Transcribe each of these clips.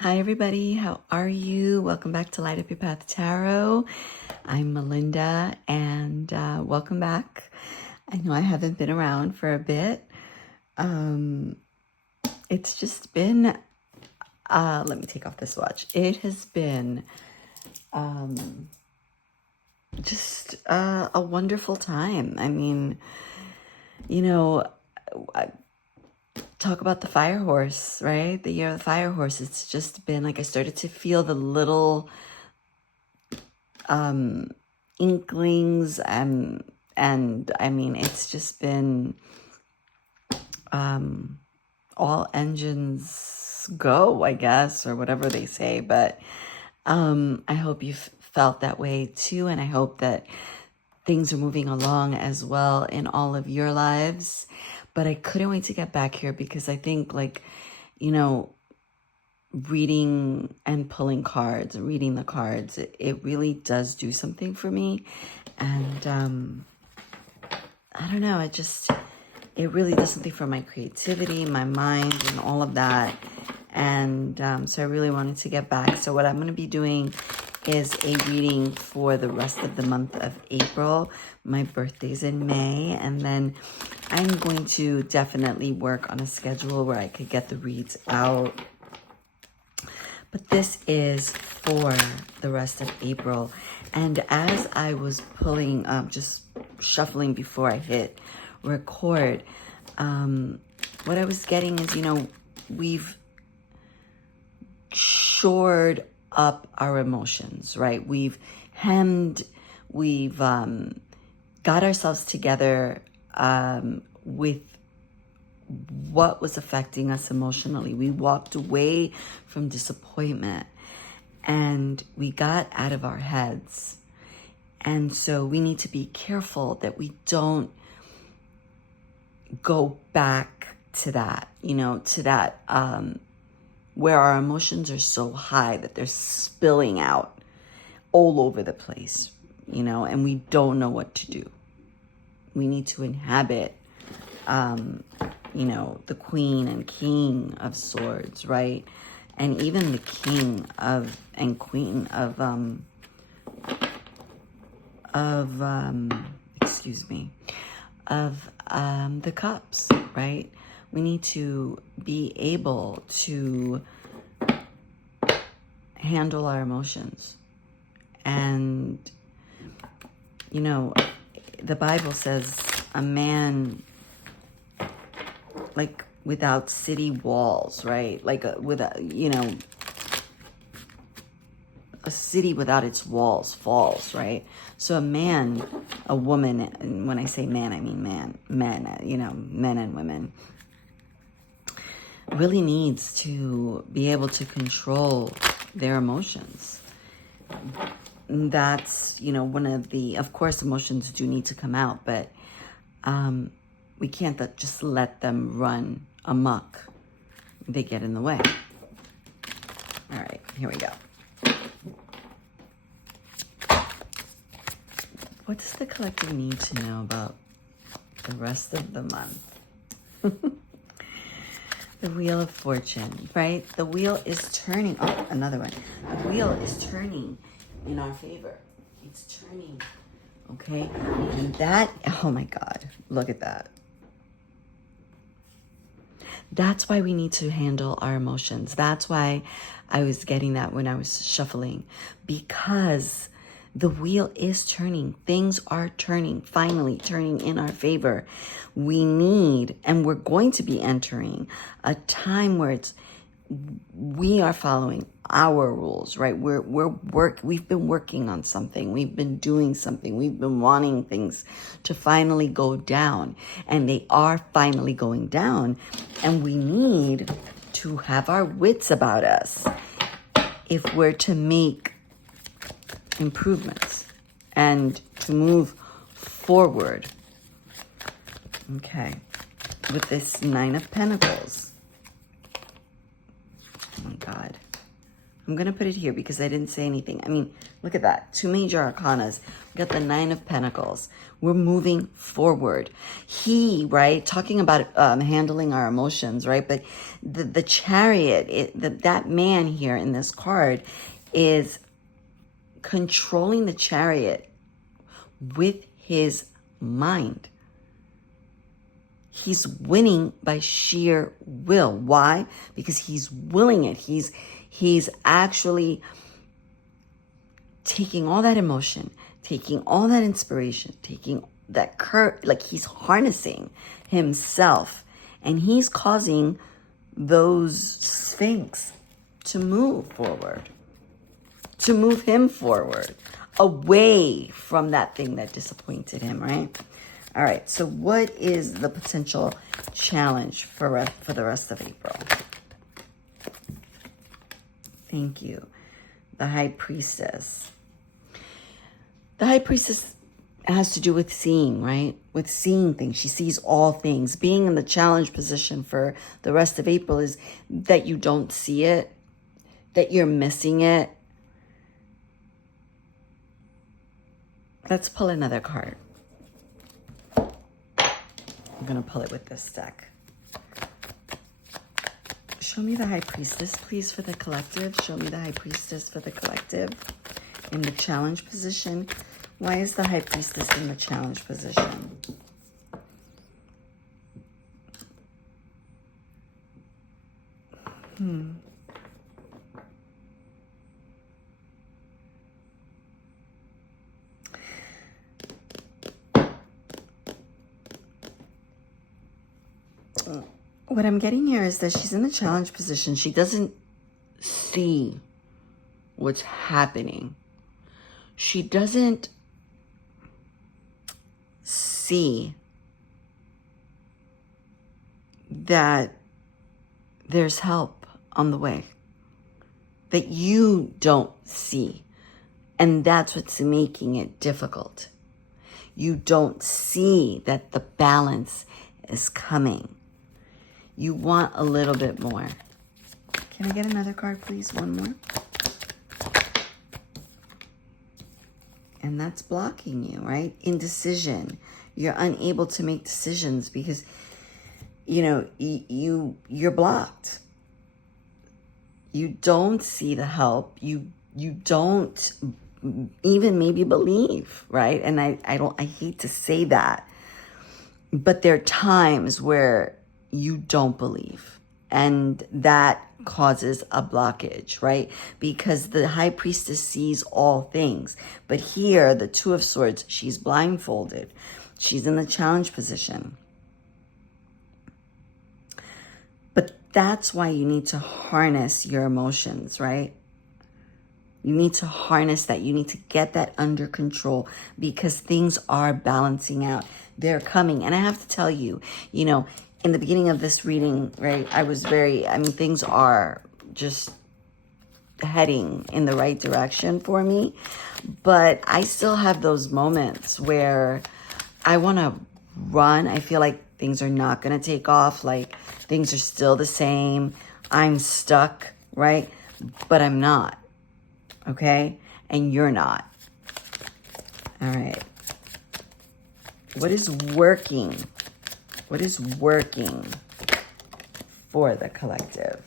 Hi, everybody. How are you? Welcome back to Light Up Your Path Tarot. I'm Melinda, and welcome back. I know I haven't been around for a bit. It's just been, let me take off this watch. It has been just a wonderful time. I mean, talk about the fire horse, right? The year of the fire horse. It's just been like I started to feel the little inklings and I mean it's just been all engines go, I guess, or whatever they say. But I hope you've felt that way too, and I hope that things are moving along as well in all of your lives. But I couldn't wait to get back here because I think, like, reading and pulling cards, reading the cards, it really does do something for me. And I don't know, it really does something for my creativity, my mind, and all of that. And so I really wanted to get back. So what I'm going to be doing is a reading for the rest of the month of April. My birthday's in May, and then I'm going to definitely work on a schedule where I could get the reads out. But this is for the rest of April. And as I was pulling, just shuffling before I hit record, what I was getting is, we've shored up our emotions, right? We've got ourselves together with what was affecting us emotionally. We walked away from disappointment and we got out of our heads. And so we need to be careful that we don't go back to that, where our emotions are so high that they're spilling out all over the place, and we don't know what to do. We need to inhabit, the Queen and King of Swords, right? And even the King of and Queen of the Cups, right? We need to be able to handle our emotions. And, the Bible says a man, like, without city walls, right? Like, a city without its walls falls, right? So a woman, and when I say man, I mean men, men and women, really needs to be able to control their emotions. That's, one of of course, emotions do need to come out, but we can't just let them run amok. They get in the way. All right, here we go. What does the collective need to know about the rest of the month? The Wheel of Fortune, right? The wheel is turning. Oh, another one. The wheel is turning in our favor. It's turning, okay? And that, oh my God, look at that. That's why we need to handle our emotions. That's why I was getting that when I was shuffling, because the wheel is turning. Things are turning, finally turning in our favor. We need, and we're going to be entering a time where we are following our rules, right? We've been working on something. We've been doing something. We've been wanting things to finally go down, and they are finally going down. And we need to have our wits about us if we're to make improvements and to move forward. Okay, with this Nine of Pentacles. Oh my God. I'm going to put it here because I didn't say anything. I mean, look at that. 2 major arcanas. We got the 9 of Pentacles. We're moving forward. He, right, talking about handling our emotions, right? But the Chariot, that man here in this card is controlling the Chariot with his mind. He's winning by sheer will. Why? Because he's willing it. He's actually taking all that emotion, taking all that inspiration, taking that like he's harnessing himself, and he's causing those Sphinx to move forward, to move him forward, away from that thing that disappointed him, right? All right, so what is the potential challenge for the rest of April? Thank you. The High Priestess. The High Priestess has to do with seeing, right? With seeing things. She sees all things. Being in the challenge position for the rest of April is that you don't see it, that you're missing it. Let's pull another card. I'm going to pull it with this deck. Show me the High Priestess, please, for the collective. Show me the High Priestess for the collective in the challenge position. Why is the High Priestess in the challenge position? What I'm getting here is that she's in the challenge position. She doesn't see what's happening. She doesn't see that there's help on the way, that you don't see. And that's what's making it difficult. You don't see that the balance is coming. You want a little bit more. Can I get another card, please? One more. And that's blocking you, right? Indecision. You're unable to make decisions because, you know, you're blocked. You don't see the help. You don't even maybe believe, right? And I hate to say that, but there are times where you don't believe, and that causes a blockage, right? Because the High Priestess sees all things, but here the Two of Swords, she's blindfolded. She's in the challenge position. But that's why you need to harness your emotions, right? You need to harness that. You need to get that under control because things are balancing out. They're coming. And I have to tell you, you know, in the beginning of this reading, right, things are just heading in the right direction for me. But I still have those moments where I want to run. I feel like things are not going to take off. Like things are still the same. I'm stuck, right? But I'm not. Okay? And you're not. All right. What is working? What is working for the collective?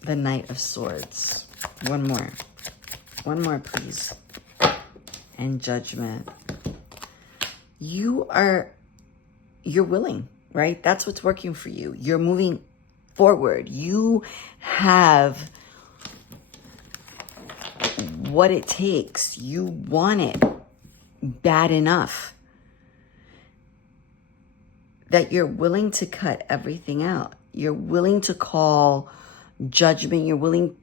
The Knight of Swords. One more. One more, please. And Judgment. You're willing, right? That's what's working for you. You're moving forward. You have what it takes. You want it bad enough that you're willing to cut everything out. You're willing to call judgment. You're willing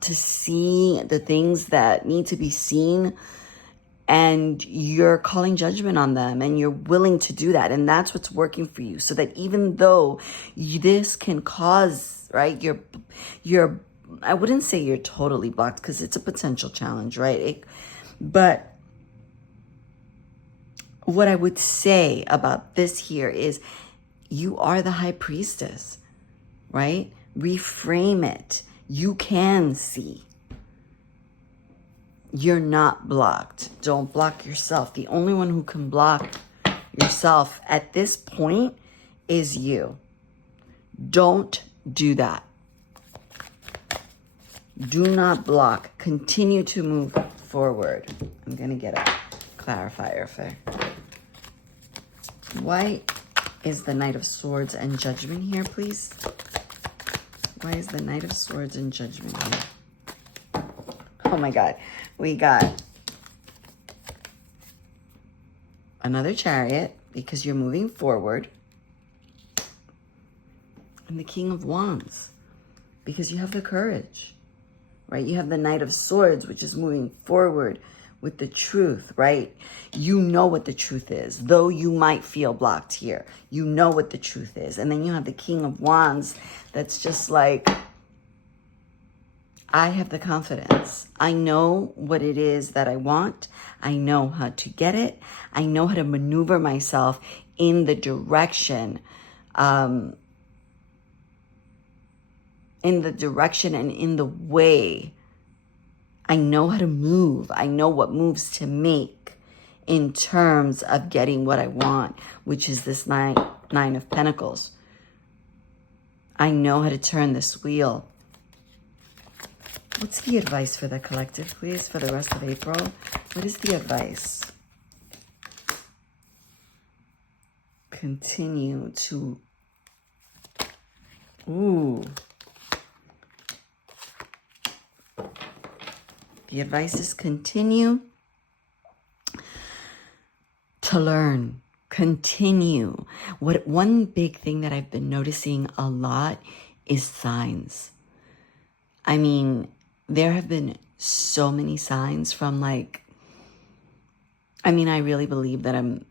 to see the things that need to be seen, and you're calling judgment on them, and you're willing to do that. And that's what's working for you. So that even though this can cause, right, you're I wouldn't say you're totally blocked because it's a potential challenge, right? But what I would say about this here is you are the High Priestess, right? Reframe it. You can see. You're not blocked. Don't block yourself. The only one who can block yourself at this point is you. Don't do that. Do not block. Continue to move forward. I'm going to get a clarifier for why is the Knight of Swords and Judgment here, please? Why is the Knight of Swords and Judgment here? Oh my God. We got another Chariot because you're moving forward. And the King of Wands because you have the courage, right? You have the Knight of Swords, which is moving forward with the truth, right? You know what the truth is, though you might feel blocked here. You know what the truth is. And then you have the King of Wands that's just like, I have the confidence. I know what it is that I want. I know how to get it. I know how to maneuver myself in the direction, and in the way. I know how to move. I know what moves to make in terms of getting what I want, which is this Nine of Pentacles. I know how to turn this wheel. What's the advice for the collective, please, for the rest of April? What is the advice? Continue to... Ooh. The advice is continue to learn. Continue. One big thing that I've been noticing a lot is signs. I mean, there have been so many signs from I really believe that I'm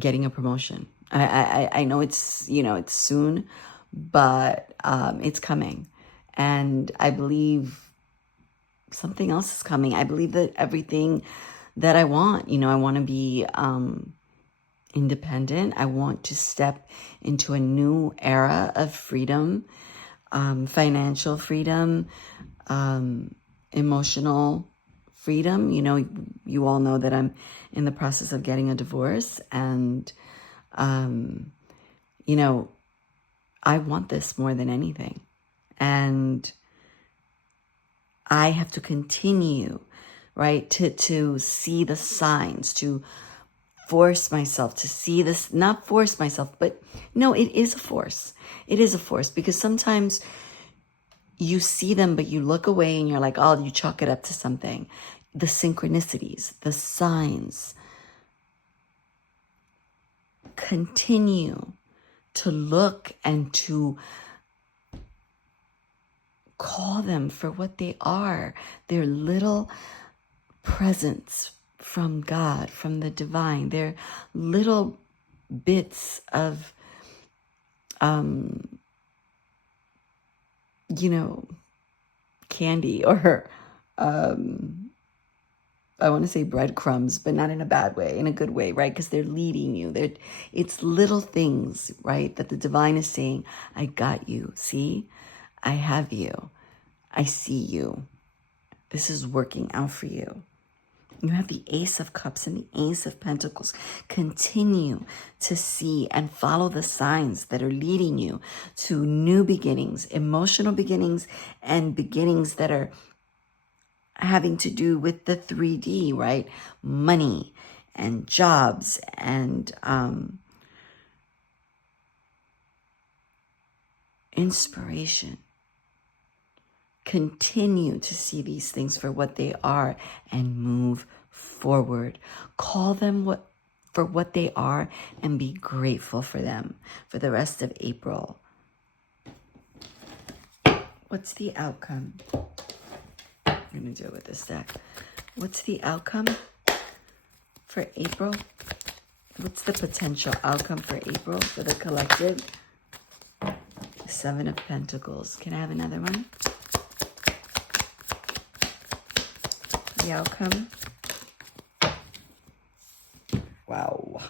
getting a promotion. I know it's, it's soon, but it's coming. And I believe something else is coming. I believe that everything that I want, I want to be independent. I want to step into a new era of freedom, financial freedom, emotional freedom. You all know that I'm in the process of getting a divorce, and, I want this more than anything. And I have to continue, right, to see the signs, to force myself to see this, not force myself, but no, it is a force. It is a force because sometimes you see them, but you look away and you're like, oh, you chalk it up to something. The synchronicities, the signs. Continue to look and to call them for what they are. They're little presents from God, from the divine. They're little bits of, candy or, I want to say breadcrumbs, but not in a bad way, in a good way, right? Because they're leading you. It's little things, right? That the divine is saying, I got you. See, I have you. I see you. This is working out for you. You have the Ace of Cups and the Ace of Pentacles. Continue to see and follow the signs that are leading you to new beginnings, emotional beginnings, and beginnings that are having to do with the 3D, right? Money and jobs and inspiration. Continue to see these things for what they are and move forward. Call them for what they are and be grateful for them for the rest of April. What's the outcome? I'm going to do it with this deck. What's the outcome for April? What's the potential outcome for April for the collective? Seven of Pentacles. Can I have another one? The outcome. Wow.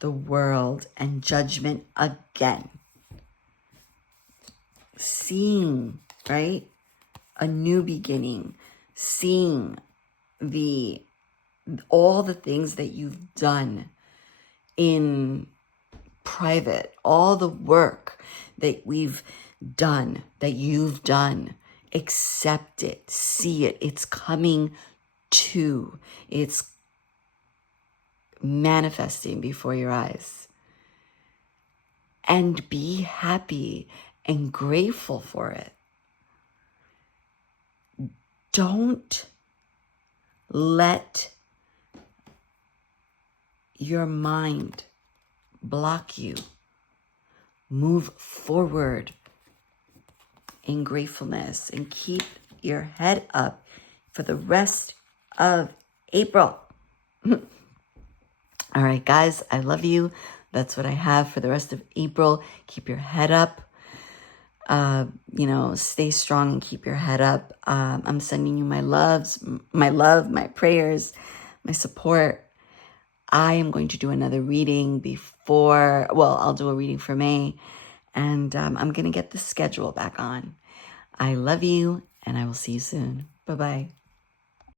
The World and Judgment again. seeing, right? A new beginning, seeing all the things that you've done in private, all the work that we've done, that you've done. Accept it, see it. It's coming to, it's manifesting before your eyes. And be happy and grateful for it. Don't let your mind block you. Move forward in gratefulness and keep your head up for the rest of April. All right, guys, I love you. That's what I have for the rest of April. Keep your head up. Stay strong and keep your head up. I'm sending you my love, my prayers, my support. I am going to do another reading I'll do a reading for May, and I'm going to get the schedule back on. I love you, and I will see you soon. Bye-bye.